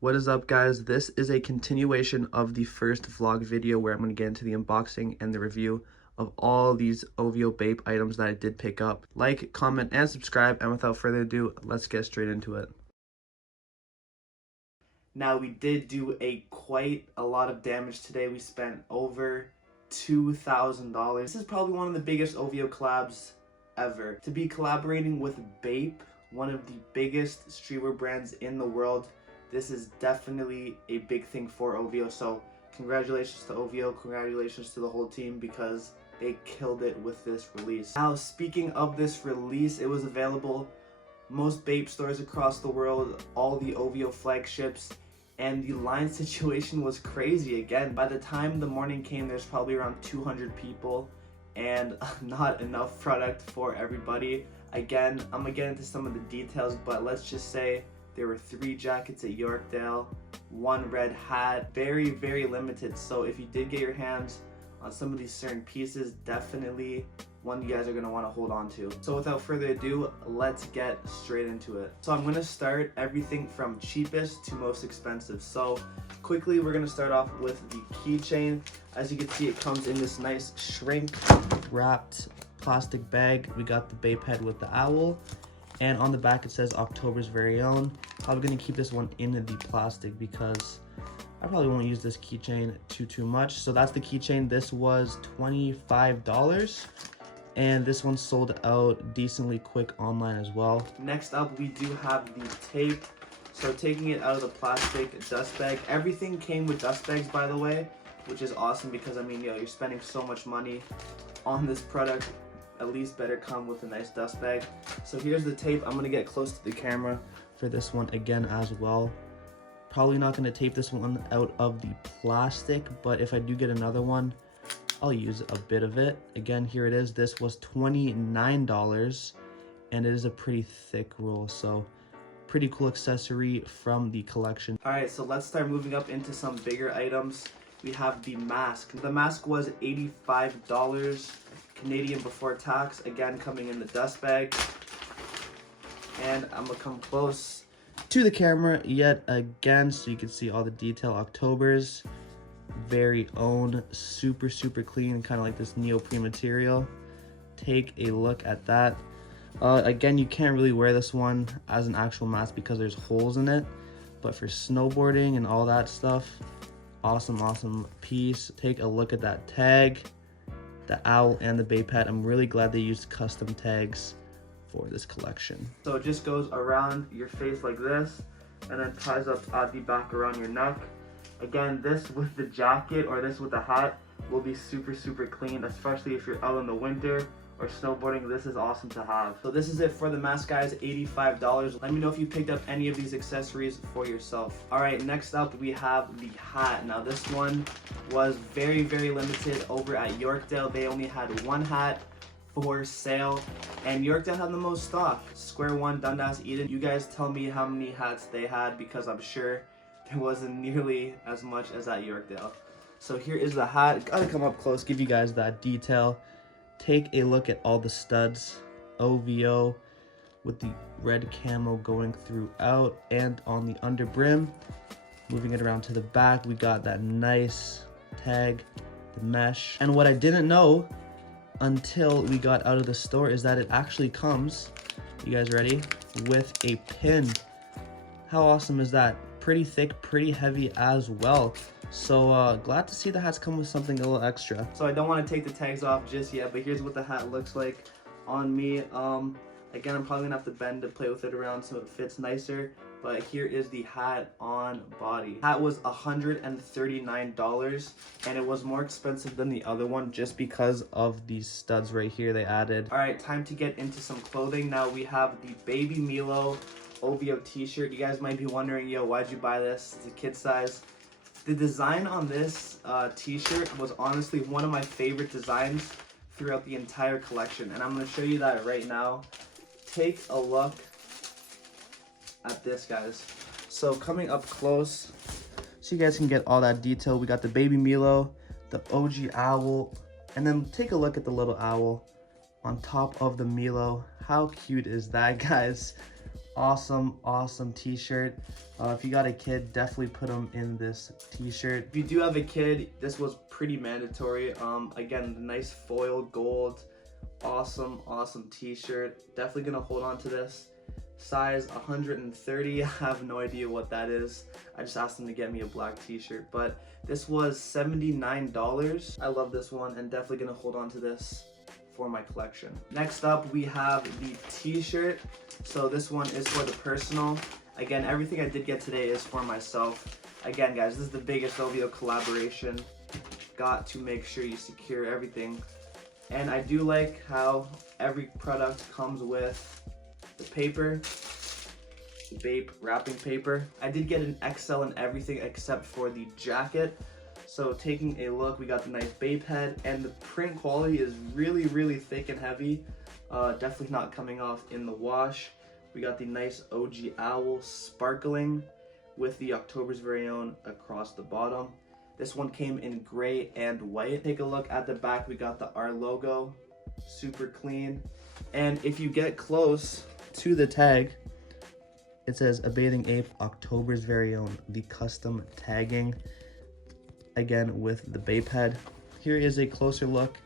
What is up, guys? This is a continuation of the first vlog video where I'm going to get into the unboxing and the review of all these OVO BAPE items that I did pick up. Like, comment, and subscribe, and without further ado, let's get straight into it. Now, we did do quite a lot of damage today. We spent over $2,000. This is probably one of the biggest OVO collabs ever. To be collaborating with BAPE, one of the biggest streetwear brands in the world, this is definitely a big thing for OVO. So congratulations to OVO, congratulations to the whole team, because they killed it with this release. Now, speaking of this release, it was available most BAPE stores across the world, all the OVO flagships, and the line situation was crazy. Again, by the time the morning came, there's probably around 200 people and not enough product for everybody. Again, I'm gonna get into some of the details, but let's just say there were 3 jackets at Yorkdale, 1 red hat, very, very limited. So if you did get your hands on some of these certain pieces, definitely one you guys are gonna wanna hold on to. So without further ado, let's get straight into it. So I'm gonna start everything from cheapest to most expensive. So quickly, we're gonna start off with the keychain. As you can see, it comes in this nice shrink wrapped plastic bag. We got the BAPE head with the owl. And on the back it says October's very own. Probably gonna keep this one in the plastic because I probably won't use this keychain too much. So that's the keychain. This was $25. And this one sold out decently quick online as well. Next up, we do have the tape. So taking it out of the plastic dust bag. Everything came with dust bags, by the way, which is awesome because, I mean, you're spending so much money on this product. At least better come with a nice dust bag. So here's the tape. I'm gonna get close to the camera for this one again as well. Probably not gonna tape this one out of the plastic, but if I do get another one, I'll use a bit of it. Again, here it is. This was $29 and it is a pretty thick roll, so pretty cool accessory from the collection. All right, so let's start moving up into some bigger items. We have the mask. The mask was $85 Canadian before tax, again coming in the dust bag. And I'm gonna come close to the camera yet again so you can see all the detail. October's very own, super clean, kind of like this neoprene material. Take a look at that. Again, you can't really wear this one as an actual mask because there's holes in it, but for snowboarding and all that stuff, awesome piece. Take a look at that tag, the owl and the BAPE hat. I'm really glad they used custom tags for this collection. So it just goes around your face like this and then ties up at the back around your neck. Again, this with the jacket or this with the hat will be super clean, especially if you're out in the winter or snowboarding. This is awesome to have. So this is it for the mask, guys. $85. Let me know if you picked up any of these accessories for yourself. All right, next up we have the hat. Now this one was very limited over at Yorkdale. They only had 1 hat for sale, and Yorkdale had the most stock. Square One, Dundas, Eden. You guys tell me how many hats they had, because I'm sure there wasn't nearly as much as at Yorkdale. So here is the hat. Gotta come up close, give you guys that detail. Take a look at all the studs. OVO with the red camo going throughout and on the under brim. Moving it around to the back, we got that nice tag, the mesh. And what I didn't know until we got out of the store is that it actually comes, you guys ready, with a pin. How awesome is that? Pretty thick, pretty heavy as well. So glad to see the hats come with something a little extra. So I don't want to take the tags off just yet, but here's what the hat looks like on me. Again, I'm probably gonna have to bend to play with it around so it fits nicer, but here is the hat on body. Hat was $139 and it was more expensive than the other one just because of these studs right here they added. All right, time to get into some clothing. Now we have the baby Milo Ovo T-Shirt. You guys might be wondering, yo, why'd you buy this? It's a kid size. The design on this t-shirt was honestly one of my favorite designs throughout the entire collection, and I'm going to show you that right now. Take a look at this, guys. So coming up close so you guys can get all that detail, we got the baby Milo, the OG owl, and then take a look at the little owl on top of the Milo. How cute is that, guys? awesome t-shirt. If you got a kid, definitely put them in this t-shirt. If you do have a kid, this was pretty mandatory. Again, the nice foil gold, awesome t-shirt. Definitely gonna hold on to this. Size 130. I have no idea what that is. I just asked them to get me a black t-shirt, but this was $79. I love this one and definitely gonna hold on to this for my collection. Next up, we have the t-shirt. So this one is for the personal. Again, everything I did get today is for myself. Again, guys, this is the biggest OVO collaboration. Got to make sure you secure everything. And I do like how every product comes with the paper, the BAPE wrapping paper. I did get an XL in everything except for the jacket. So taking a look, we got the nice BAPE head, and the print quality is really thick and heavy. Definitely not coming off in the wash. We got the nice OG owl sparkling with the October's Very Own across the bottom. This one came in gray and white. Take a look at the back, we got the R logo, super clean. And if you get close to the tag, it says A Bathing Ape October's Very Own, the custom tagging, again with the BAPE head. Here is a closer look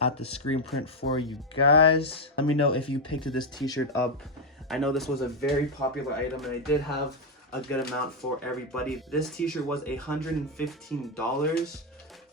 at the screen print for you guys. Let me know if you picked this t-shirt up. I know this was a very popular item and I did have a good amount for everybody. This t-shirt was $115.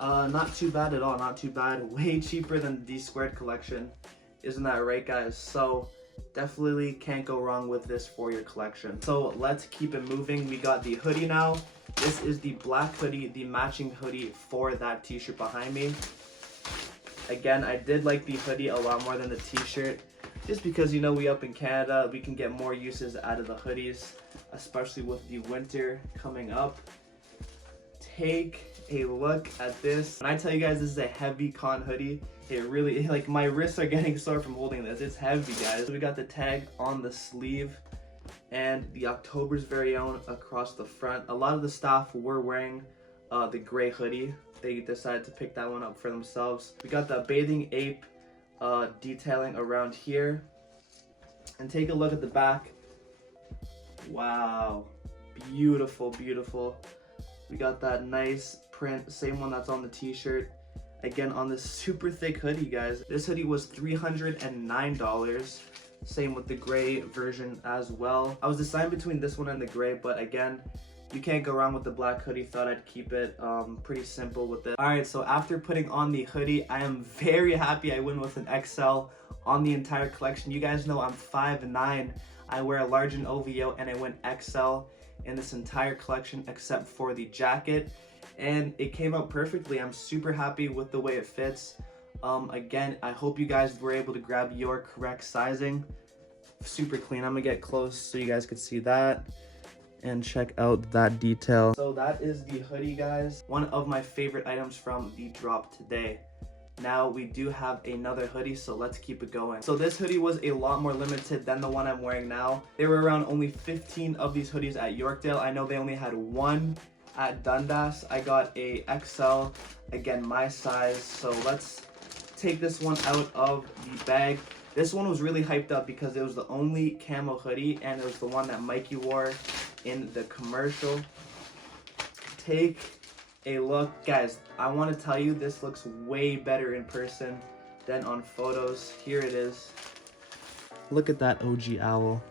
Not too bad at all, not too bad. Way cheaper than the D Squared collection. Isn't that right, guys? So definitely can't go wrong with this for your collection. So let's keep it moving. We got the hoodie now. This is the black hoodie, the matching hoodie for that t-shirt behind me. Again, I did like the hoodie a lot more than the t-shirt, just because, you know, we up in Canada, we can get more uses out of the hoodies, especially with the winter coming up. Take a look at this. And I tell you guys, this is a heavy cotton hoodie. It really, like, my wrists are getting sore from holding this. It's heavy, guys. So we got the tag on the sleeve and the October's Very Own across the front. A lot of the staff were wearing the gray hoodie. They decided to pick that one up for themselves. We got the Bathing Ape detailing around here. And take a look at the back. Wow, beautiful. We got that nice print, same one that's on the t-shirt. Again, on this super thick hoodie, guys. This hoodie was $309. Same with the gray version as well. I was deciding between this one and the gray, but again, you can't go wrong with the black hoodie. Thought I'd keep it pretty simple with it. All right, so after putting on the hoodie, I am very happy I went with an XL on the entire collection. You guys know I'm 5'9". I wear a large in OVO, and I went XL in this entire collection except for the jacket, and it came out perfectly. I'm super happy with the way it fits. Again, I hope you guys were able to grab your correct sizing. Super clean. I'm gonna get close so you guys could see that and check out that detail. So that is the hoodie, guys. One of my favorite items from the drop today. Now we do have another hoodie, so let's keep it going. So this hoodie was a lot more limited than the one I'm wearing now. There were around only 15 of these hoodies at Yorkdale. I know they only had one at Dundas. I got a XL, again, my size. So let's take this one out of the bag. This one was really hyped up because it was the only camo hoodie, and it was the one that Mikey wore in the commercial. Take a look, guys. I want to tell you, this looks way better in person than on photos. Here it is. Look at that OG owl.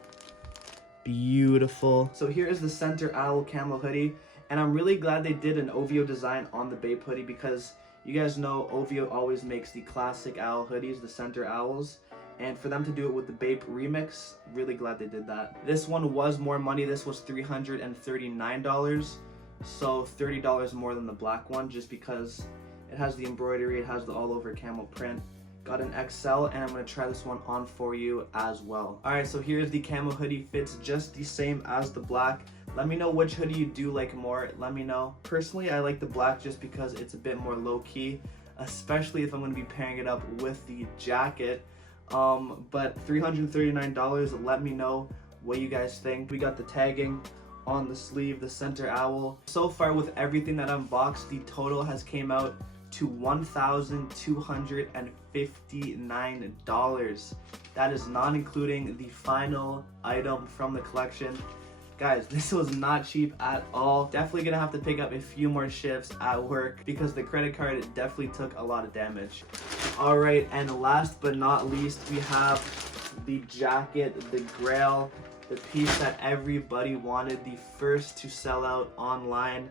Beautiful. So here is the center owl camo hoodie, and I'm really glad they did an OVO design on the BAPE hoodie, because you guys know OVO always makes the classic owl hoodies, the center owls. And for them to do it with the BAPE remix, really glad they did that. This one was more money. This was $339. So $30 more than the black one, just because it has the embroidery, it has the all over camo print. Got an XL, and I'm gonna try this one on for you as well. All right, so here's the camo hoodie. Fits just the same as the black. Let me know which hoodie you do like more. Let me know. Personally, I like the black just because it's a bit more low-key, especially if I'm gonna be pairing it up with the jacket. But $339, let me know what you guys think. We got the tagging on the sleeve, the center owl. So far with everything that I unboxed, the total has came out to $1,259. That is not including the final item from the collection. Guys, this was not cheap at all. Definitely gonna have to pick up a few more shifts at work because the credit card definitely took a lot of damage. All right, and last but not least, we have the jacket, the grail, the piece that everybody wanted, the first to sell out online.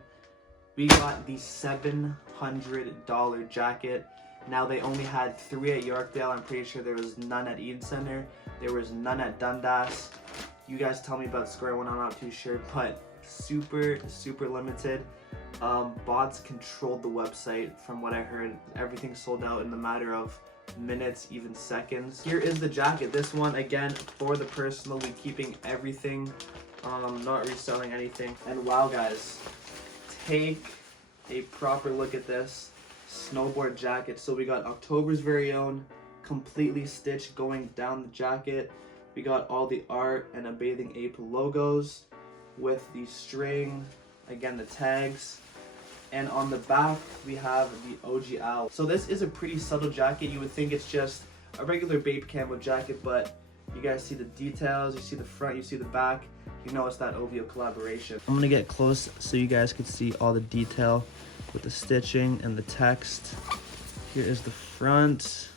We got the $700 jacket. Now they only had 3 at Yorkdale. I'm pretty sure there was none at Eden Center. There was none at Dundas. You guys tell me about Square One, I'm not too sure, but super limited. Bots controlled the website from what I heard. Everything sold out in the matter of minutes, even seconds. Here is the jacket. This one, again, for the personal, we keeping everything, not reselling anything. And wow, guys, take a proper look at this snowboard jacket. So we got October's very own, completely stitched going down the jacket. We got all the art and a Bathing Ape logos with the string, again the tags, and on the back we have the OG owl. So this is a pretty subtle jacket. You would think it's just a regular BAPE camo jacket, but you guys see the details, you see the front, you see the back, you know it's that OVO collaboration. I'm gonna get close so you guys can see all the detail with the stitching and the text. Here is the front,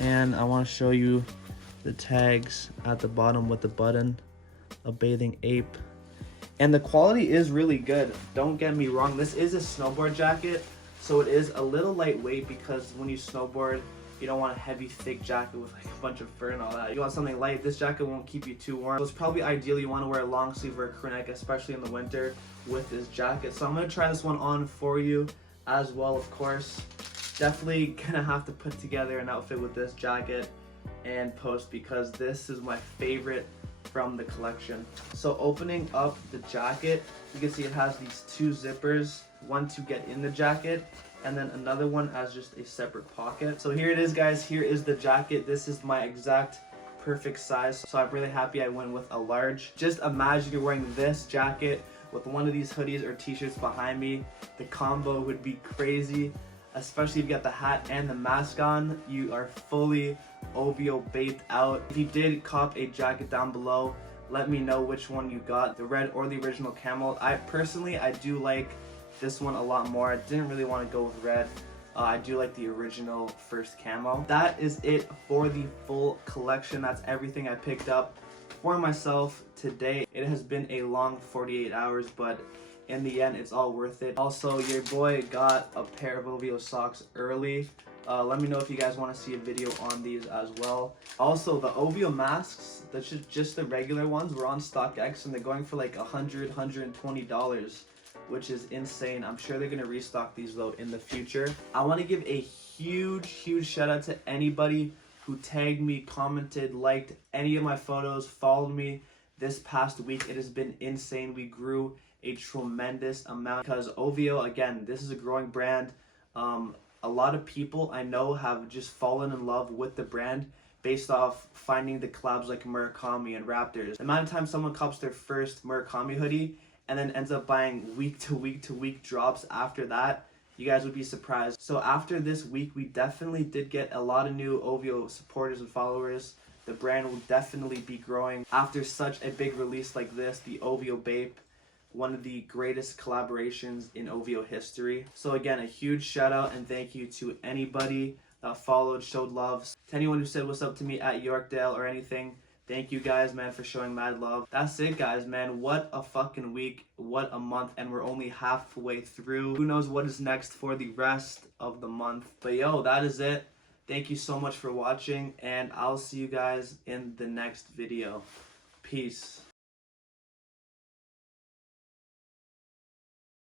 and I want to show you the tags at the bottom with the button, a Bathing Ape, and the quality is really good. Don't get me wrong, this is a snowboard jacket, so it is a little lightweight because when you snowboard you don't want a heavy thick jacket with like a bunch of fur and all that. You want something light. This jacket won't keep you too warm, so it's probably ideal you want to wear a long sleeve or a crew neck, especially in the winter with this jacket. So I'm gonna try this one on for you as well, of course. Definitely gonna have to put together an outfit with this jacket and post because this is my favorite from the collection. So opening up the jacket, you can see it has these 2 zippers, one to get in the jacket and then another one as just a separate pocket. So here it is, guys. Here is the jacket. This is my exact perfect size, so I'm really happy I went with a large. Just imagine you're wearing this jacket with one of these hoodies or t-shirts behind me. The combo would be crazy, especially if you got the hat and the mask on. You are fully OVO BAPed out. If you did cop a jacket down below, let me know which one you got, the red or the original camo. I do like this one a lot more. I didn't really want to go with red. I do like the original first camo. That is it for the full collection. That's everything I picked up for myself today. It has been a long 48 hours, but in the end, it's all worth it. Also, your boy got a pair of OVO socks early. Let me know if you guys want to see a video on these as well. Also, the OVO masks, that's just the regular ones, were on StockX and they're going for like $100, $120, which is insane. I'm sure they're going to restock these though in the future. I want to give a huge shout out to anybody who tagged me, commented, liked any of my photos, followed me this past week. It has been insane. We grew a tremendous amount because OVO, again, this is a growing brand. A lot of people I know have just fallen in love with the brand based off finding the collabs like Murakami and Raptors. The amount of time someone cops their first Murakami hoodie and then ends up buying week to week drops after that, you guys would be surprised. So after this week, we definitely did get a lot of new OVO supporters and followers. The brand will definitely be growing after such a big release like this, the OVO BAPE, one of the greatest collaborations in OVO history. So again, a huge shout out and thank you to anybody that followed, showed love. To anyone who said what's up to me at Yorkdale or anything, thank you guys, man, for showing mad love. That's it, guys, man. What a fucking week. What a month. And we're only halfway through. Who knows what is next for the rest of the month. But yo, that is it. Thank you so much for watching, and I'll see you guys in the next video. Peace.